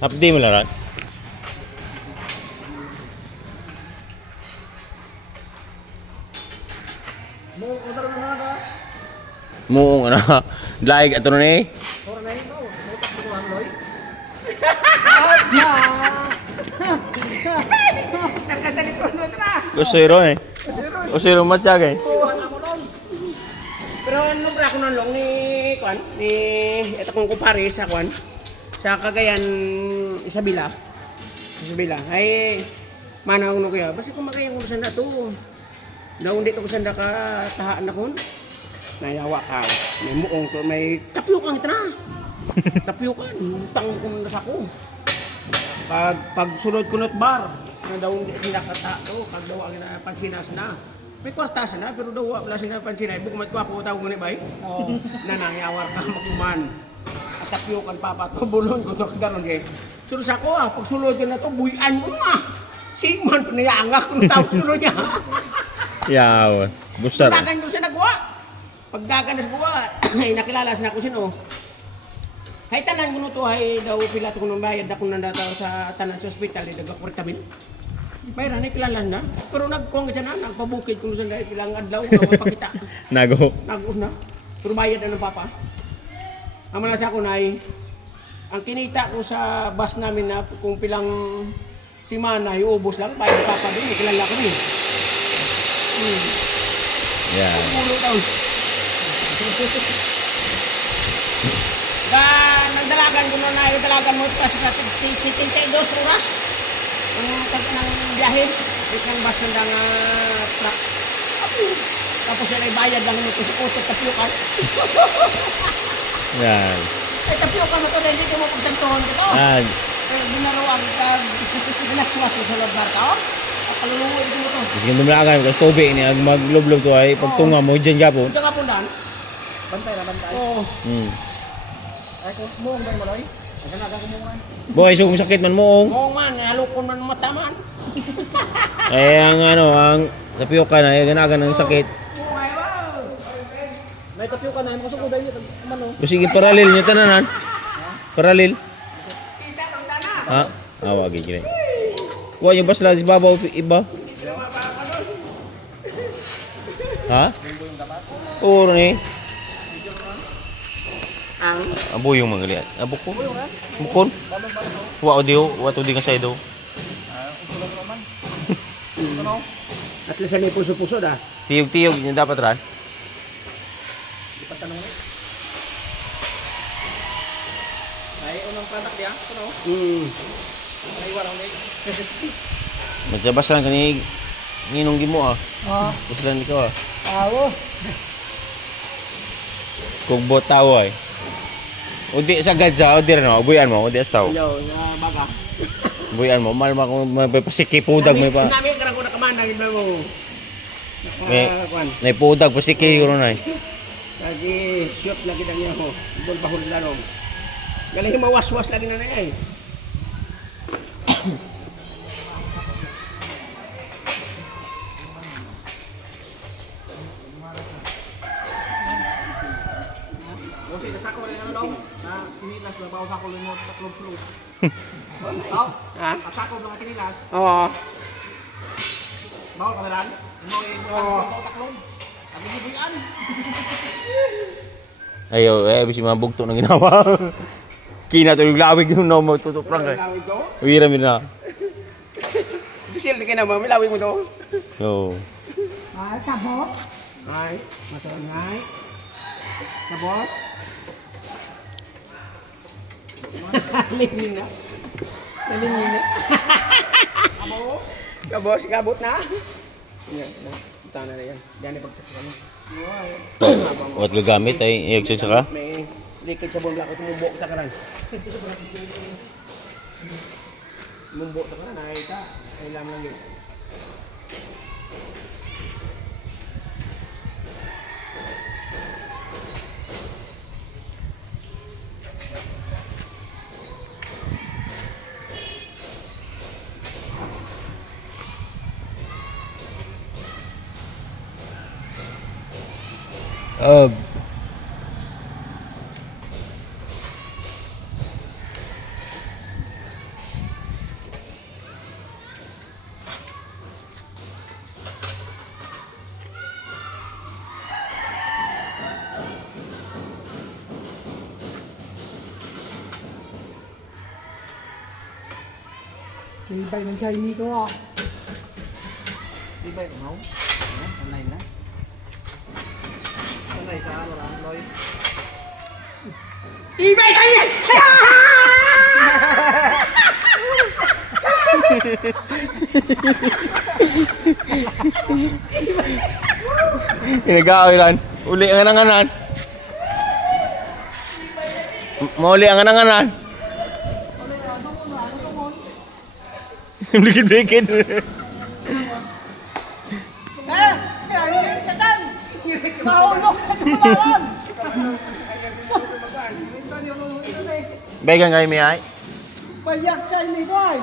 Hapdi mo lang. Muong ano. Daig ato na eh. Kusiro eh. Kusiro matiyag eh. Pero nung ako nang long ni Kwan, ni ito kong kumpare sa Kwan, sa Cagayan, Isabela. Ay, manaw no kaya, basta kung makayang kung saan na to. Naon dito kung saan na ka tahaan na kun. Nayawa ka. May muong to, may tapyukan ito na. Tapyukan, utang kong nasa ko. Pag sulod ko not bar, na daw hindi sila katato, pag daw ang pansinas na. May kwartas na, pero daw wala sila pansinay. Bukong matwapo tawag mo ni bay. Nanangyawar ka makuman. At tapyukan papa to, bulon ko to kadaron kay. Sulod sa ko pag sulod ko na to, buyan mo Sigman, pinayangak kung tawag sulod niya. Yaw. Busar. Pagdagan ko siya nagawa. Pagdagan na sa gawa, ay nakilala siya ako sino. Hay tanan ko to, hay daw pila to kung bayad ako nandata sa tanan sa hospital, ay nagkakwartabil. Bayra, nakilala na. Pero nagkuang ka siya na, nagpabukid kung saan dahil pilang adlaw, magpakita. Nago. Nagos na. Pero bayad na ng papa. Ang malas ako na ay, ang kinita ko sa bus namin na kung pilang simana, iubos lang, bayad ng papa din, nakilala ko din. Yeah. Pulo daw. Nagdalagan ko na nagdalagan mo kasi sa 72 oras. Ang tag ng biyahe, itong bus ng truck. Tapos yan ay bayad lang mo sa auto tapyukan. Yan. Ay tapyukan mo to, hindi mo pagsantuhan ka to. Yan. Binaruan ka, binaswas sa lugar ka. Kaluluwa ito mo to. Sige dumlakan kasi tubig ni ag maglublob to ay pagtunga mo diyan gapon. Ito ka po dan. Bantay na bantay. Oo. Ay kung muong ba maloy? Naganaga ko muungan. Boy, so kung sakit man moong. Muong man, halukon man mata man. Ang ang tapioka na ay ganagan ng sakit. May tapioka na, makasok ko dahil ito, mano. Sige paralel niyo tananan. Paralel. Kita lang tana. Ha? Awagi gini. Wa yung basla di babaw iba. Ha? Puro ni. Ang Abo yung mga liat. Abo ko. Bukon. Wa audio, wa to di ka sa ido. at least ni puso-puso dah. Tiyog-tiyog niya dapat ran. Ipatanong ni. Ay unang product dia, kuno. Ay warang ni. Magkabas lang kani nginong gimo ah. Oh. Basta lang ikaw ah. Awo. Kung botaw ay. Udi sa gadja, udi rin mo, buyan mo, udi astaw. Yo, na baga. Buyan mo, mal ko may pasiki pudag may pa. Nami karang ko nakamana ni mo. May Kwan. may pudag pasiki yun na. Lagi shoot lagi na niya ho. Bol bahul larong. Galing mawas-was lagi na niya eh. Kasi natako rin ano daw na kinilas na bawas ako lumot tatlong sulod. Tao? Ha? At sako mga kinilas. Oo. Bawal ka ba lang? Oo. Tatlong. Ang gibuyan. Ayo, bisi mabugto na ginawa. Kina to yung lawig yung no mo tutok lang kay. Lawig to? Uwira mi na. Disil na kina mami, lawig mo to. Yo. Ay, kabos. Ay, masarap ay. Kabos. Lingin na. Lingin na. Kabos. Kabos, kabot na. Yan, ita na yan. Yan ay pagsaksakan mo. Wat gagamit ay iyag sa ka. May liquid sa bongga ko tumubok sa karan. Mumbok sa karan, ay ka. Ay lang lang yun. Tibay ng shiny ko ah. Tibay mo? Sanay na. Sanay sa ano lang, Loy. Tibay kayo! Pinag-aawilan. Uli ang ananganan. Mauli ang ananganan. Blikid-blikid. Mahulog sa tumalan! Began kayo may ay. Payak shiny ko ay!